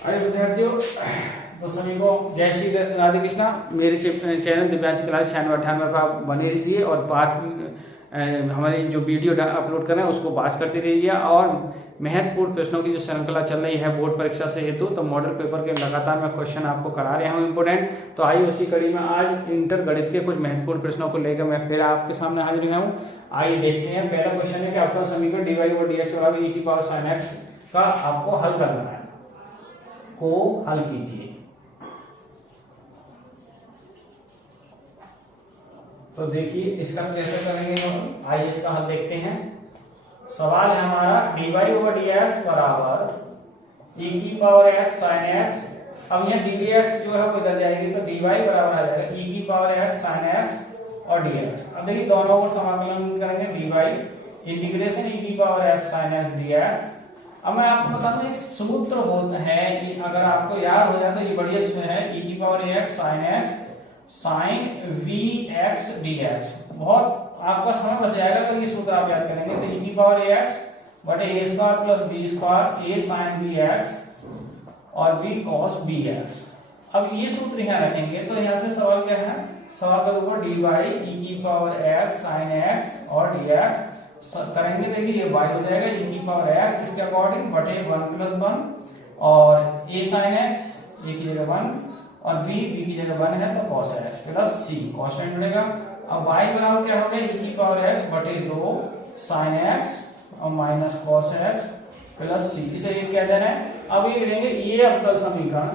अरे विद्यार्थियों, तो सभी को जय श्री राधे कृष्णा। मेरे चैनल दिव्यांश क्लास 9698 पर आप बने रहिए और हमारी जो वीडियो अपलोड कर रहे हैं उसको वॉच करते रहिए। और महत्वपूर्ण प्रश्नों की जो श्रृंखला चल रही है बोर्ड परीक्षा से हेतु, तो मॉडल पेपर के लगातार मैं क्वेश्चन आपको करा रहा हूँ इंपोर्टेंट। तो आइए उसी कड़ी में आज इंटर गणित के कुछ महत्वपूर्ण प्रश्नों को लेकर मैं फिर आपके सामने हाजिर हुआ हूँ। आइए देखते हैं। पहला क्वेश्चन है कि अपना समीकरण dy/dx बराबर e की पावर sin x का आपको हल करना है, को हल कीजिए। तो देखिए इसका कैसे करेंगे, आइए इसका हल देखते हैं। सवाल है हमारा dy/dx बराबर e की पावर x sin x। अब यह dx जो है वो इधर जाएगी तो dy बराबर आ जाएगा e की पावर x sin x और dx। अब देखिए दोनों ओर समाकलन करेंगे, dy इंटीग्रेशन e की power x sin x dx। अब मैं आपको बता दूं एक सूत्र होता है कि अगर आपको याद हो जाए तो ये बढ़िया सूत्र है e की power x sin vx dx। बहुत आपका समय बच जाएगा अगर ये सूत्र आप याद करेंगे। तो e की पावर x बटे a square plus b square a sin vx और v cos bx। अब ये सूत्र यहाँ रखेंगे तो यहाँ से सवाल क्या है, सवाल का ऊपर dy e की पावर x sin x और dx करेंगे। देखिए ये y हो जाएगा e की पावर x इसके अकॉर्डिंग बटे 1 प्लस 1 और a sin x a की जगह 1 और b की जगह 1 है तो cos x plus c constant जुड़ेगा। अब y बराबर क्या हो गया e की पावर x बटे 2 sin x और minus cos x plus c। इसे ये क्या देना है, अब ये लेंगे ये अवकल समीकरण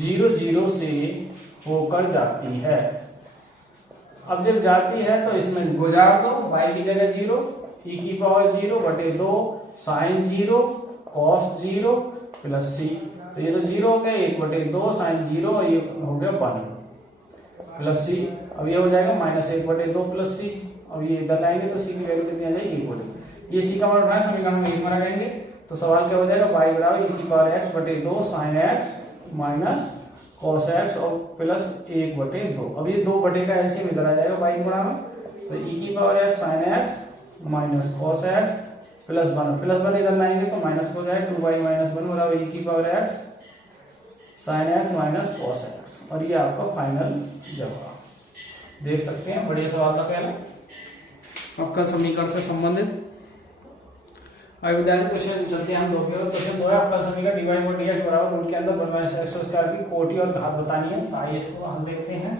0 0 से होकर जाती है। अब जब जाती है तो इसमें गुजार दो, y की जगह 0 e की पावर 0 बटे 2 sin 0 cos 0 प्लस c। तो ये तो 0 हो गया, 1 बटे 2 sin 0 और ये हो गया 1 प्लस c। अब ये हो जाएगा माइनस 1 बटे 2 प्लस c। अब ये इधर लाएंगे तो c की वैल्यू कितनी आ जाएगी 1 बटे, ये c का मान उठाए समीकरण में 1 बना करेंगे। तो सवाल क्या हो जाएगा y बराबर e की पावर x बटे 2 sin x minus cos x और प्लस 1 बटे 2। अब ये 2 बटे का एलसीएम इधर आ जाएगा y बराबर, तो e की power x sin x minus cos x plus 1 इधर लाएंगे तो माइनस हो जाएगा 2y माइनस 1 बराबर e की power x sin x minus cos x। और ये आपका फाइनल जवाब देख सकते हैं। बढ़िया सवाल था पहला आपका समीकरण से संबंधित। अब विद्यार्थी क्वेश्चन चलते हैं हम दो के। क्वेश्चन 2 है आपका समीकरण dy/dx बराबर उनके अंदर 1 - x² की कोटि और घात बतानी है। तो आइए इसको हम देखते हैं।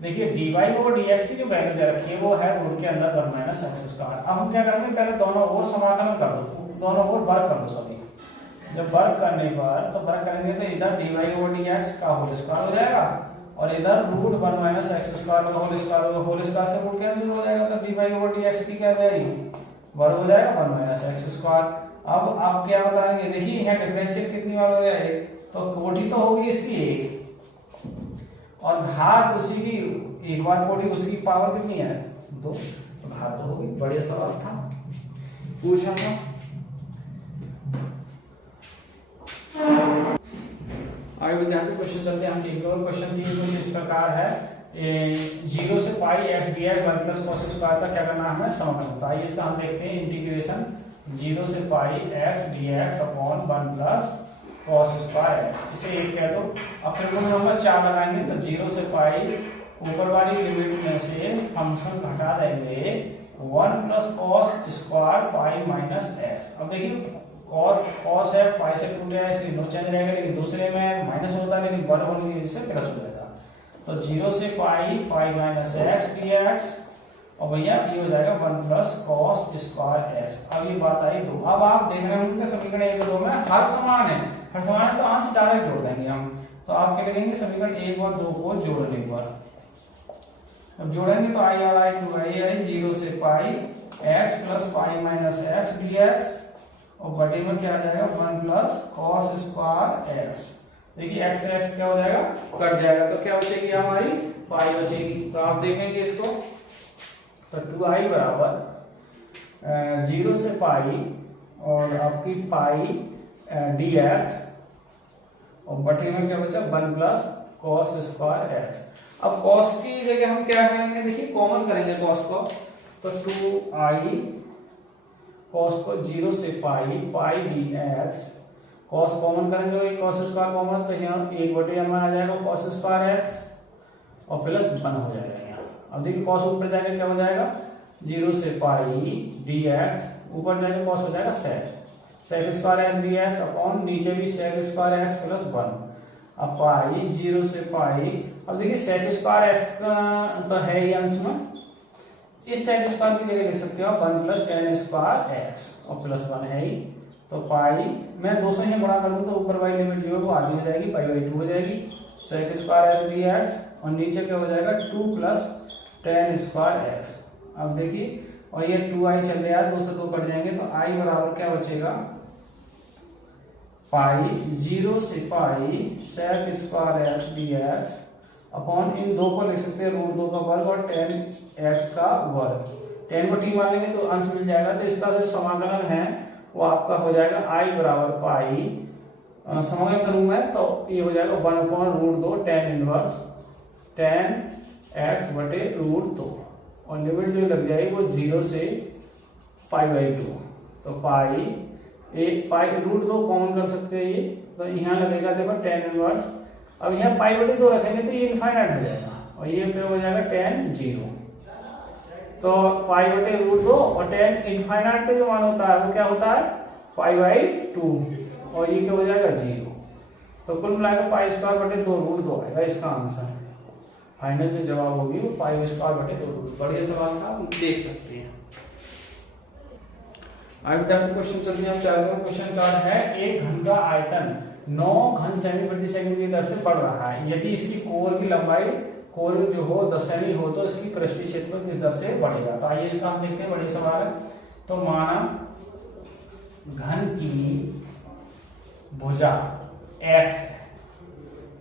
देखिए dy/dx की जो वैल्यू दे रखी है वो है रूट के अंदर 1 - x²। अब हम क्या करेंगे, पहले दोनों ओर समाकलन कर दो, दोनों ओर वर्ग कर दो सभी। जब वर्ग करने पर तो वर्ग करेंगे तो इधर dy/dx का होल स्क्वायर हो जाएगा और इधर रूट 1 - x² का होल स्क्वायर होगा। होल स्क्वायर से रूट कैंसिल हो जाएगा तो dy/dx की क्या जाएगी वर्ग हो जाएगा 1 - x²। अब आप क्या बताएंगे, देखिए यहाँ डिफरेंशियल कितनी बार हो जाएगा, तो कोटि तो होगी इसकी 1 और घात उसी की एक बार कोटि, उसकी पावर कितनी है 2, तो घात तो होगी। बढ़िया सवाल था, पूछा था। आगे विद्यार्थी क्वेश्चन चलते हैं हम एक और क्वेश्चन की कुछ इस प्रकार है 0 से पाई x dx 1 plus cos square का क्या करना है हमें समाकलन। तो आइए इसका हम देखते हैं इंटीग्रेशन 0 से पाई x dx upon 1 plus cos square x। इसे एक कह दो। अब फिर रूल नंबर 4 लगाएंगे तो 0 से पाई ऊपर वाली लिमिट में से फंक्शन घटा देंगे 1 plus cos square pi minus x। अब देखिए cos है पाई से टूट जाएगा इसलिए नो चेंज रहेगा, लेकिन दूसरे में माइनस होता है लेकिन वर्ग होने की वजह से प्लस हो जाएगा। तो 0 से पाई माइनस x dx और भैया ये हो जाएगा 1 प्लस cos स्क्वायर x। अब ये बात आई 2। अब आप देख रहे होंगे समीकरण 1 और 2 में हर समान है, हर समान है तो अंश डायरेक्ट जोड़ देंगे हम। तो आप क्या करेंगे समीकरण 1 और 2 को जोड़ने पर, अब जोड़ेंगे तो i और i 0 से पाई x plus pi minus x dx और बटे में क्या आ जाएगा 1 प्लस cos स्क्वायर x। देखिए x से x क्या हो जाएगा कट जाएगा तो क्या बचेगी हमारी पाई बचेगी। तो आप देखेंगे इसको तो 2i बराबर 0 से पाई और आपकी पाई dx और बटे में क्या बचा 1 प्लस cos स्क्वायर x। अब cos की जगह हम क्या करेंगे, देखिए कॉमन करेंगे cos को, तो 2i कॉस को 0 से पाई पाई डी एक्स, कॉस कॉमन करेंगे वही कॉस स्क्वायर कॉमन, तो यहाँ 1/m आ जाएगा कॉस स्क्वायर एक्स और प्लस 1 हो जाएगा यहाँ। अब देखिए कॉस ऊपर जाएगा क्या हो जाएगा 0 से पाई डी एक्स, ऊपर जाएगा कॉस हो जाएगा sec square x d x upon नीचे भी सेक स्क्वायर एक्स प्लस 1। अब पाई 0 से पाई, अब देखिए सेक स्क्वायर एक्स का तो है ही अंश में, इस सेक स्क्वायर की जगह लिख सकते हो 1 प्लस tan स्क्वायर एक्स और प्लस 1 है ही, तो पाई मैं 2 से ही गुणा कर दूं तो ऊपर वाली लिमिट जो है वो आधी हो जाएगी, पाई बाई 2 हो जाएगी sec square x d x और नीचे क्या हो जाएगा 2 प्लस tan स्क्वायर एक्स। अब देखिए और ये 2i चल रहा है, 2 से 2 कट जाएंगे तो i बराबर क्या बचेगा पाई 0 से pi sec square x d x upon in दो को लिख सकते हैं √2 का वर्ग और tan x का वर्ग, tan को t मान लेंगे तो अंश मिल जाएगा, तो इसका जो समाकलन है वो आपका हो जाएगा i बराबर पाई, समाकलन करूं मैं तो ये हो जाएगा 1/√2 tan इनवर्स tan x बटे √2 और लिमिट जो लग जाएगी वो 0 से पाई बाई 2, तो पाई पाई √2 कॉमन कर सकते हैं ये, तो यहाँ लगेगा देखो tan इनवर्स, अब यहाँ पाई बटे 2 रखेंगे तो ये इनफाइनाइट हो जाएगा और ये क्या हो जाएगा tan 0, तो पाई बटे √2 और tan इनफाइनाइट का जो मान होता है वो क्या होता है पाई बाई 2 और ये क्या हो जाएगा 0, तो कुल मिलाकर पाई स्क्वायर बटे 2 √2 आएगा इसका आंसर। फाइनल जो जवाब होगी वो पाई स्क्वायर बटे 2 बढ़िया सवाल था, आप देख सकते हैं। आगे क्वेश्चन चलते हैं, 4वां क्वेश्चन का है एक घन का आयतन 9 घन सेमी प्रति सेकंड की दर से बढ़ रहा है, यदि इसकी कोर की लंबाई कोर जो हो 10 सेमी हो तो इसकी पृष्ठीय क्षेत्रफल किस दर से बढ़ेगा। तो आइए इसका हम देखते हैं, बड़ी सवाल है। तो माना घन की भुजा x है,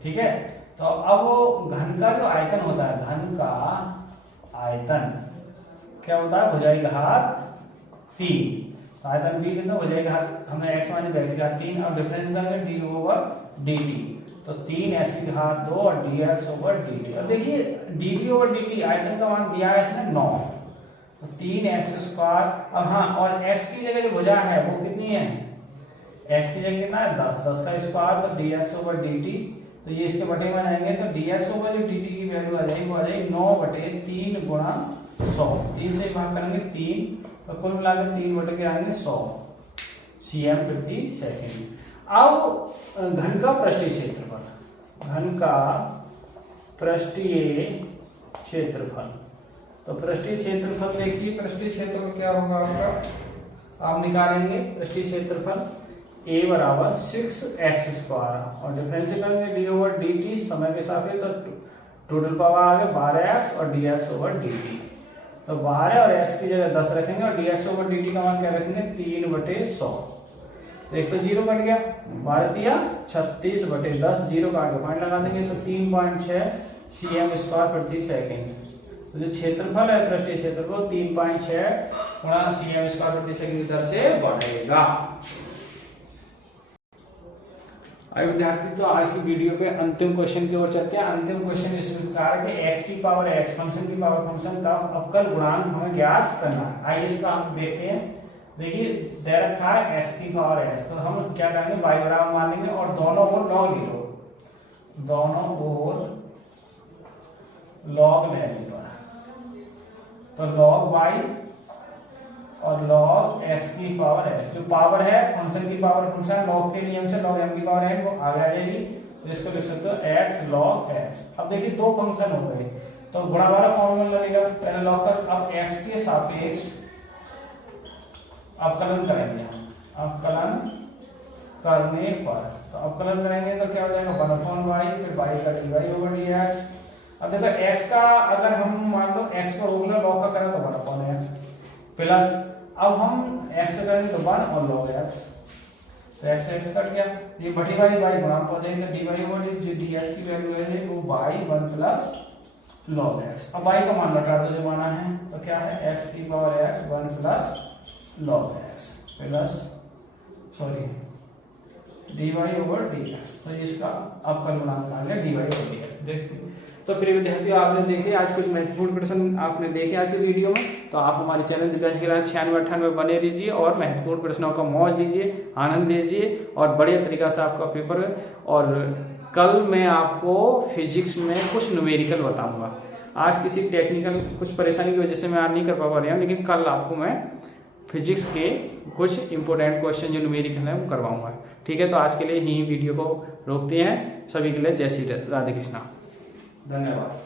ठीक है, तो अब घन का जो आयतन होता है, घन का आयतन क्या होता है भुजा की घात 3, आयतन भी कितना भुजा की घात हमने x माइनस x की घात 3, अब डिफरेंस करेंगे d/dt, तो 3x की घात 2 और dx/dt। अब देखिए dt/dt आयतन का मान दिया है इसने 9, तो 3x²। अब हाँ और x की जगह जो भुजा है वो कितनी है, x की जगह कितना है 10 का स्क्वायर, तो dx/dt, तो ये इसके बटे में आएंगे तो dx/dt की वैल्यू आ जाएगी वो आ जाएगी 9/3 गुणा 100, 3 से भाग करेंगे 3, तो कुल मिलाकर 3 बटे के आएंगे 100 cm प्रति सेकंड। अब घन का पृष्ठीय क्षेत्रफल, घन का पृष्ठीय क्षेत्रफल, तो पृष्ठीय क्षेत्रफल देखिए पृष्ठीय क्षेत्रफल क्या होगा आपका, आप निकालेंगे पृष्ठीय क्षेत्रफल a बराबर 6x² और डिफरेंशियल करेंगे d/dt समय के सापेक्ष, तो टोटल पावर आ गया 12x और dx/dt, तो 12 और x की जगह 10 रखेंगे और dx/dt का मान क्या रखेंगे 3/100, तो एक तो 0 कट गया, 12 36/10 0 काट के पॉइंट लगा देंगे तो 3.6 cm² प्रति सेकंड। तो जो क्षेत्रफल है पृष्ठीय क्षेत्रफल 3.6 गुणा cm² प्रति सेकंड की दर से बढ़ेगा। आइए विद्यार्थी, तो आज की वीडियो पे अंतिम क्वेश्चन की ओर चलते हैं। अंतिम क्वेश्चन इस प्रकार है कि x की पावर x फंक्शन की पावर फंक्शन का अवकल गुणांक हमें ज्ञात करना है। आइए इसका हम देखते हैं। देखिए दे रखा है x की पावर x, तो हम क्या करेंगे y बराबर मान लेंगे और दोनों ओर log ले लो, दोनों ओर log ले लो, तो log y और log x की पावर x, जो पावर है फंक्शन की पावर फंक्शन log के नियम से log m की पावर n वो आगे आ जाएगी, तो इसको लिख सकते हो x log x। अब देखिए दो फंक्शन हो गए, तो गुणा वाला फॉर्मूला लगेगा, पहले log कर, अब x के सापेक्ष अवकलन करेंगे, अवकलन करने पर, तो अवकलन करेंगे तो क्या हो जाएगा 1/y, फिर y का dy/dx। अब देखो x का अगर हम मान लो x को रोक लो, log का करें तो 1/x प्लस, अब हम x का करेंगे तो 1 और log x, तो x से x कट गया, ये बटी वाली y गुणांक हो जाएगा dy/dt, जो dx की वैल्यू है वो y 1 प्लस log x। अब y का मान लौटा दो जो माना है, तो क्या है x की power x 1 plus log x plus sorry dy/dx, तो इसका अवकल गुणांक आ गया dy/dx। देखिए तो प्रिय विद्यार्थियों, आपने देखे आज कुछ महत्वपूर्ण प्रश्न आपने देखे आज के वीडियो में। तो आप हमारे चैनल दिव्यांश क्लास 96-98 बने रहिए और महत्वपूर्ण प्रश्नों का मौज लीजिए, आनंद लीजिए और बढ़िया तरीका से आपका पेपर है। और कल मैं आपको फिजिक्स में कुछ न्यूमेरिकल बताऊंगा। आज किसी टेक्निकल कुछ परेशानी की वजह से मैं आज नहीं कर पा रहा हूँ, लेकिन कल आपको मैं फिजिक्स के कुछ इंपॉर्टेंट क्वेश्चन जो न्यूमेरिकल है वो करवाऊंगा। ठीक है, तो आज के लिए यही वीडियो को रोकते हैं। सभी के लिए जय श्री राधे कृष्णा, धन्यवाद।